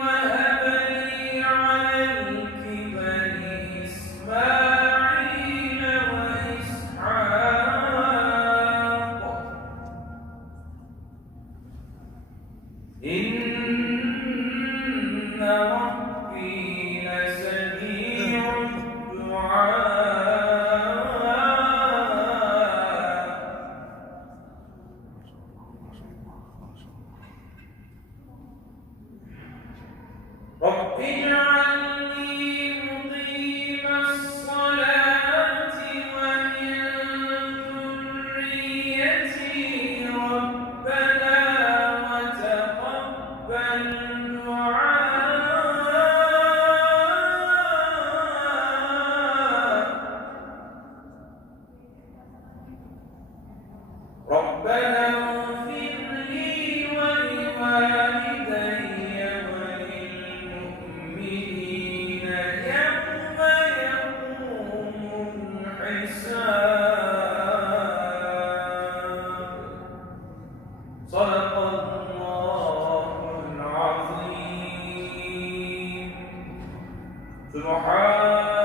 وهب لي على الكبر إسماعيل وإسحاق إن ربي لسميع رب اجعلني مقيم الصلاة ومن ذريتي ربنا وتقبل دعاء ربنا اغفر لي ولوالدي وللمؤمنين يوم يقوم الحساب صدق الله العظيم سبحان